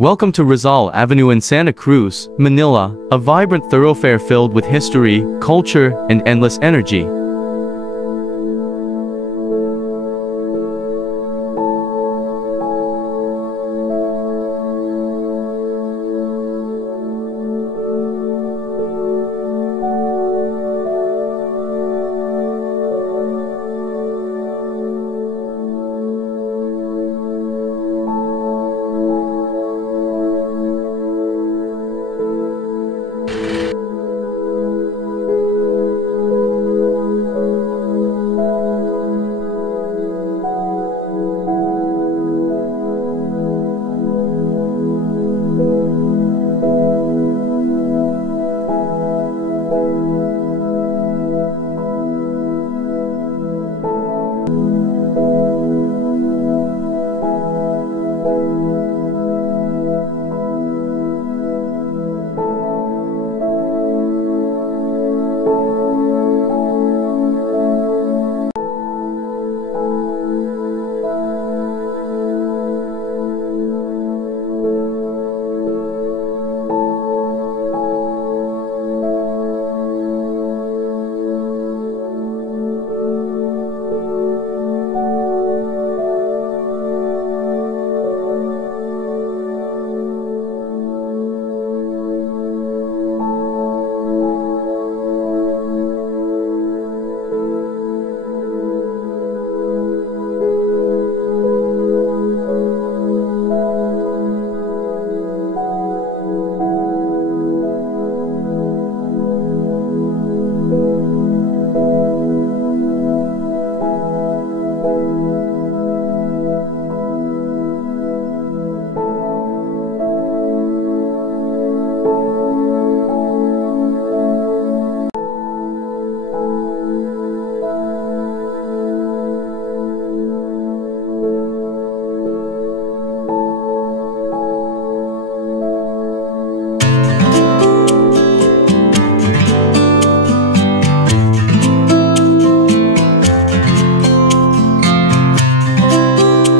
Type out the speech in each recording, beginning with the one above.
Welcome to Rizal Avenue in Santa Cruz, Manila, a vibrant thoroughfare filled with history, culture, and endless energy.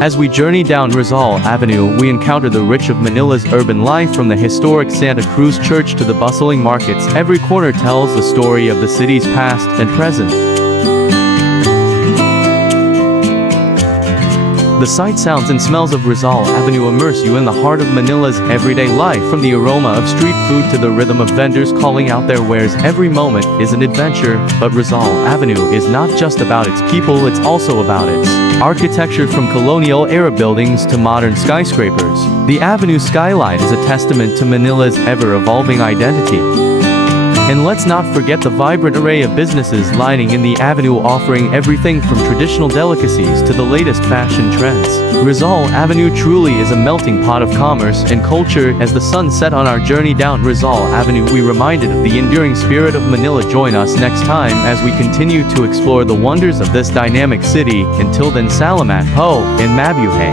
As we journey down Rizal Avenue, we encounter the rich of Manila's urban life, from the historic Santa Cruz Church to the bustling markets. Every corner tells the story of the city's past and present. The sights, sounds, and smells of Rizal Avenue immerse you in the heart of Manila's everyday life. From the aroma of street food to the rhythm of vendors calling out their wares, every moment is an adventure. But Rizal Avenue is not just about its people, it's also about its architecture. From colonial-era buildings to modern skyscrapers, the avenue skyline is a testament to Manila's ever-evolving identity. And let's not forget the vibrant array of businesses lining in the avenue, offering everything from traditional delicacies to the latest fashion trends. Rizal Avenue truly is a melting pot of commerce and culture. As the sun set on our journey down Rizal Avenue, we reminded of the enduring spirit of Manila. Join us next time as we continue to explore the wonders of this dynamic city. Until then, salamat po and mabuhay.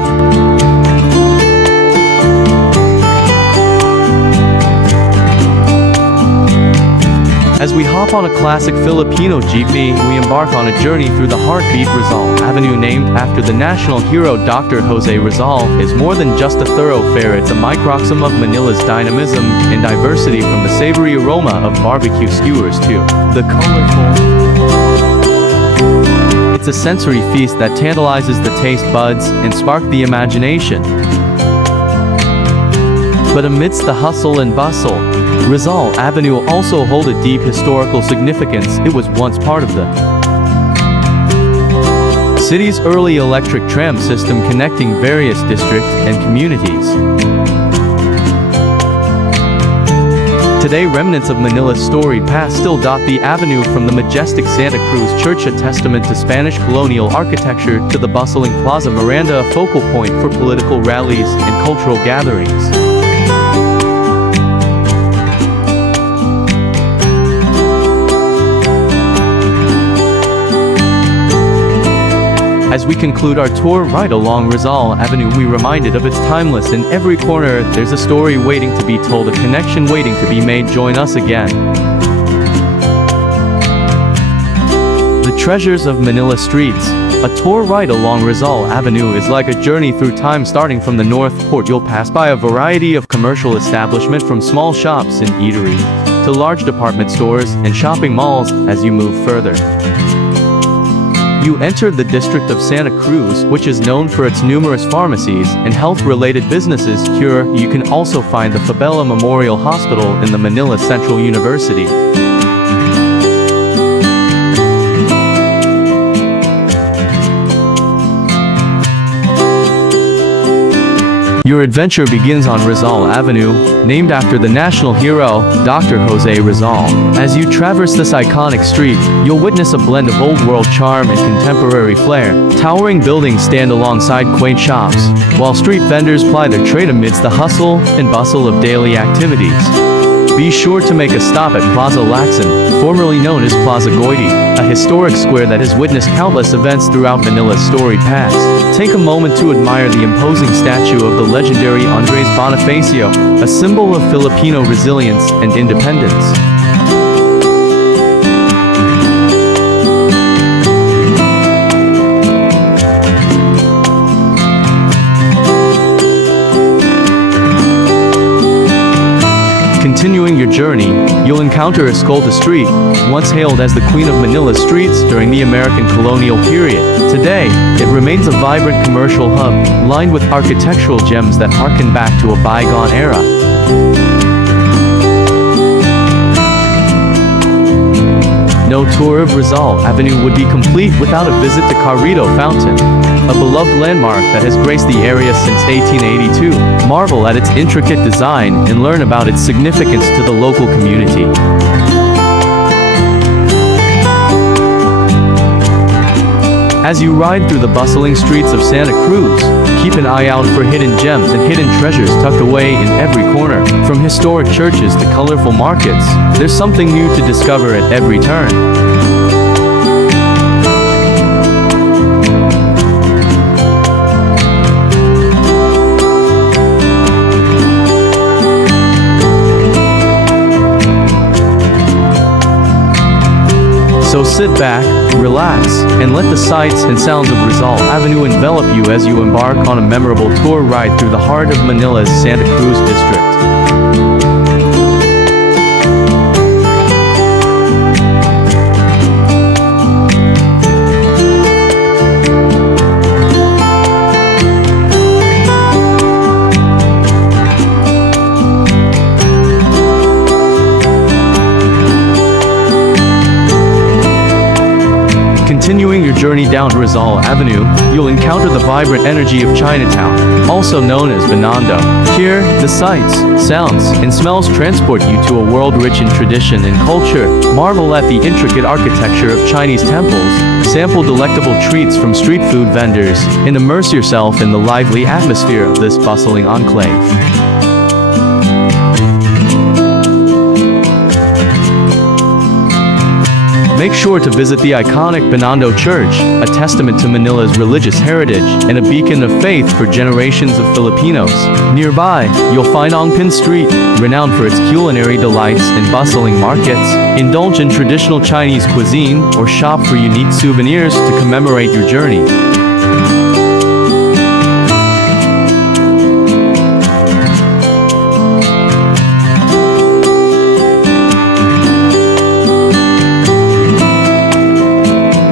As we hop on a classic Filipino jeepney, we embark on a journey through the heartbeat. Rizal Avenue, named after the national hero Dr. Jose Rizal, is more than just a thoroughfare. It's a microcosm of Manila's dynamism and diversity, from the savory aroma of barbecue skewers to the colorful. It's a sensory feast that tantalizes the taste buds and sparks the imagination. But amidst the hustle and bustle, Rizal Avenue also holds a deep historical significance. It was once part of the city's early electric tram system, connecting various districts and communities. Today, remnants of Manila's storied past still dot the avenue, from the majestic Santa Cruz Church, a testament to Spanish colonial architecture, to the bustling Plaza Miranda, a focal point for political rallies and cultural gatherings. As we conclude our tour ride along Rizal Avenue, we reminded of its timeless. In every corner, there's a story waiting to be told, a connection waiting to be made. Join us again. The treasures of Manila streets. A tour ride along Rizal Avenue is like a journey through time. Starting from the North Port, you'll pass by a variety of commercial establishments, from small shops and eateries to large department stores and shopping malls. As you move further, you enter the district of Santa Cruz, which is known for its numerous pharmacies and health-related businesses. Here, you can also find the Fabella Memorial Hospital in the Manila Central University. Your adventure begins on Rizal Avenue, named after the national hero, Dr. Jose Rizal. As you traverse this iconic street, you'll witness a blend of old-world charm and contemporary flair. Towering buildings stand alongside quaint shops, while street vendors ply their trade amidst the hustle and bustle of daily activities. Be sure to make a stop at Plaza Lacson, formerly known as Plaza Goiti, a historic square that has witnessed countless events throughout Manila's storied past. Take a moment to admire the imposing statue of the legendary Andres Bonifacio, a symbol of Filipino resilience and independence. Continuing your journey, you'll encounter Escolta Street, once hailed as the Queen of Manila's streets during the American colonial period. Today, it remains a vibrant commercial hub, lined with architectural gems that harken back to a bygone era. No tour of Rizal Avenue would be complete without a visit to Carrito Fountain, a beloved landmark that has graced the area since 1882. Marvel at its intricate design and learn about its significance to the local community. As you ride through the bustling streets of Santa Cruz, keep an eye out for hidden gems and hidden treasures tucked away in every corner. From historic churches to colorful markets, there's something new to discover at every turn. So sit back, relax, and let the sights and sounds of Rizal Avenue envelop you as you embark on a memorable tour ride through the heart of Manila's Santa Cruz district. Continuing your journey down Rizal Avenue, you'll encounter the vibrant energy of Chinatown, also known as Binondo. Here, the sights, sounds, and smells transport you to a world rich in tradition and culture. Marvel at the intricate architecture of Chinese temples, sample delectable treats from street food vendors, and immerse yourself in the lively atmosphere of this bustling enclave. Make sure to visit the iconic Binondo Church, a testament to Manila's religious heritage and a beacon of faith for generations of Filipinos. Nearby, you'll find Ongpin Street, renowned for its culinary delights and bustling markets. Indulge in traditional Chinese cuisine or shop for unique souvenirs to commemorate your journey.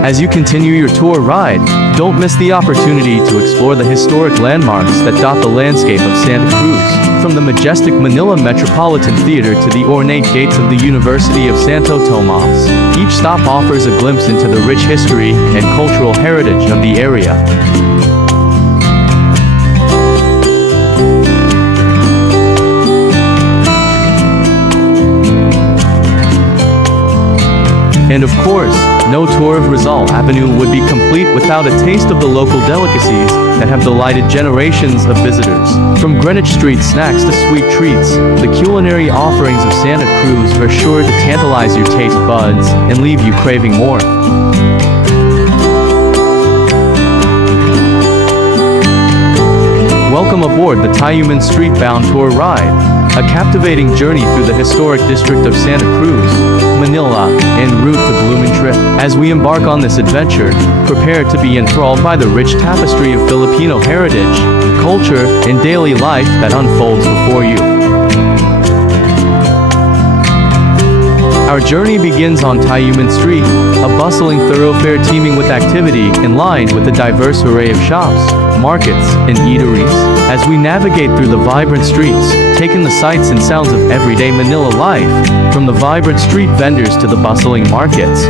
As you continue your tour ride, don't miss the opportunity to explore the historic landmarks that dot the landscape of Santa Cruz. From the majestic Manila Metropolitan Theater to the ornate gates of the University of Santo Tomas, each stop offers a glimpse into the rich history and cultural heritage of the area. And of course, no tour of Rizal Avenue would be complete without a taste of the local delicacies that have delighted generations of visitors. From Greenwich Street snacks to sweet treats, the culinary offerings of Santa Cruz are sure to tantalize your taste buds and leave you craving more. Welcome aboard the Tayuman Street-bound tour ride. a captivating journey through the historic district of Santa Cruz, Manila, en route to Blumentritt. As we embark on this adventure, prepare to be enthralled by the rich tapestry of Filipino heritage, culture, and daily life that unfolds before you. Our journey begins on Tayuman Street, a bustling thoroughfare teeming with activity in line with a diverse array of shops, markets, and eateries. As we navigate through the vibrant streets, taking the sights and sounds of everyday Manila life, from the vibrant street vendors to the bustling markets.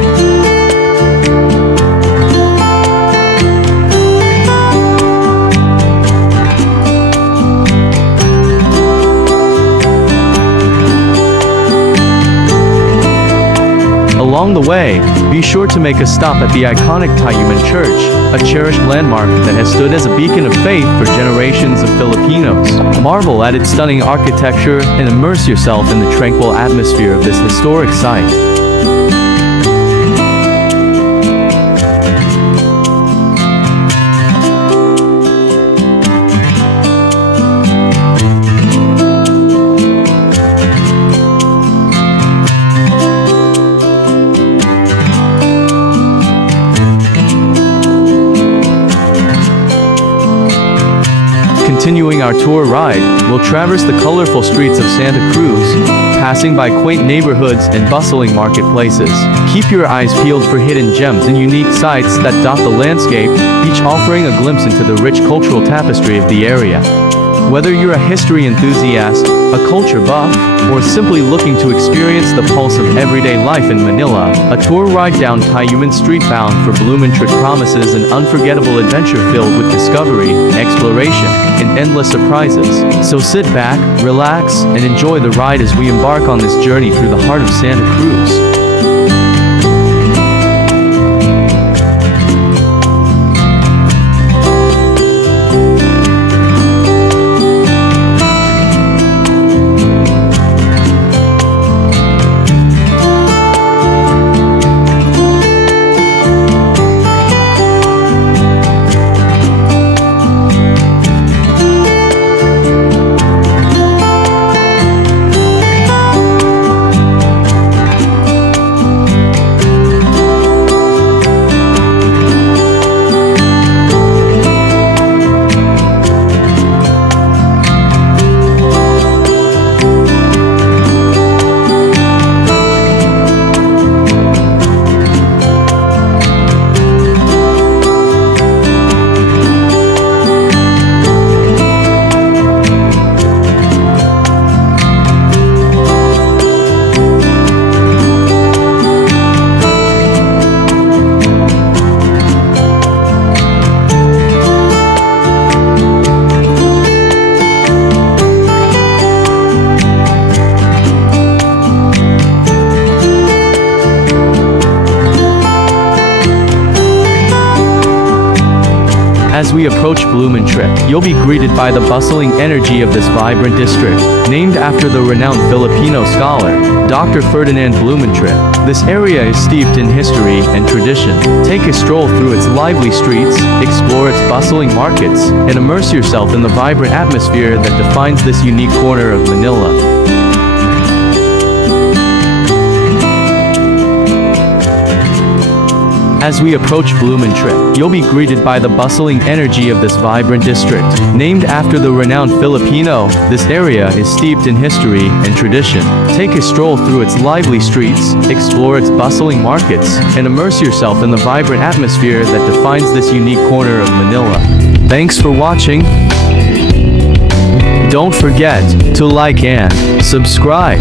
Along the way, be sure to make a stop at the iconic Tayuman Church, a cherished landmark that has stood as a beacon of faith for generations of Filipinos. Marvel at its stunning architecture and immerse yourself in the tranquil atmosphere of this historic site. Continuing our tour ride, we'll traverse the colorful streets of Santa Cruz, passing by quaint neighborhoods and bustling marketplaces. Keep your eyes peeled for hidden gems and unique sights that dot the landscape, each offering a glimpse into the rich cultural tapestry of the area. Whether you're a history enthusiast, a culture buff, or simply looking to experience the pulse of everyday life in Manila, a tour ride down Tayuman Street bound for Blumentritt promises an unforgettable adventure filled with discovery, exploration, and endless surprises. So sit back, relax, and enjoy the ride as we embark on this journey through the heart of Santa Cruz. As we approach Blumentritt, you'll be greeted by the bustling energy of this vibrant district. Named after the renowned Filipino scholar, Dr. Ferdinand Blumentritt, this area is steeped in history and tradition. Take a stroll through its lively streets, explore its bustling markets, and immerse yourself in the vibrant atmosphere that defines this unique corner of Manila. As we approach Blumentritt, you'll be greeted by the bustling energy of this vibrant district. Named after the renowned Filipino, this area is steeped in history and tradition. Take a stroll through its lively streets, explore its bustling markets, and immerse yourself in the vibrant atmosphere that defines this unique corner of Manila. Thanks for watching. Don't forget to like and subscribe.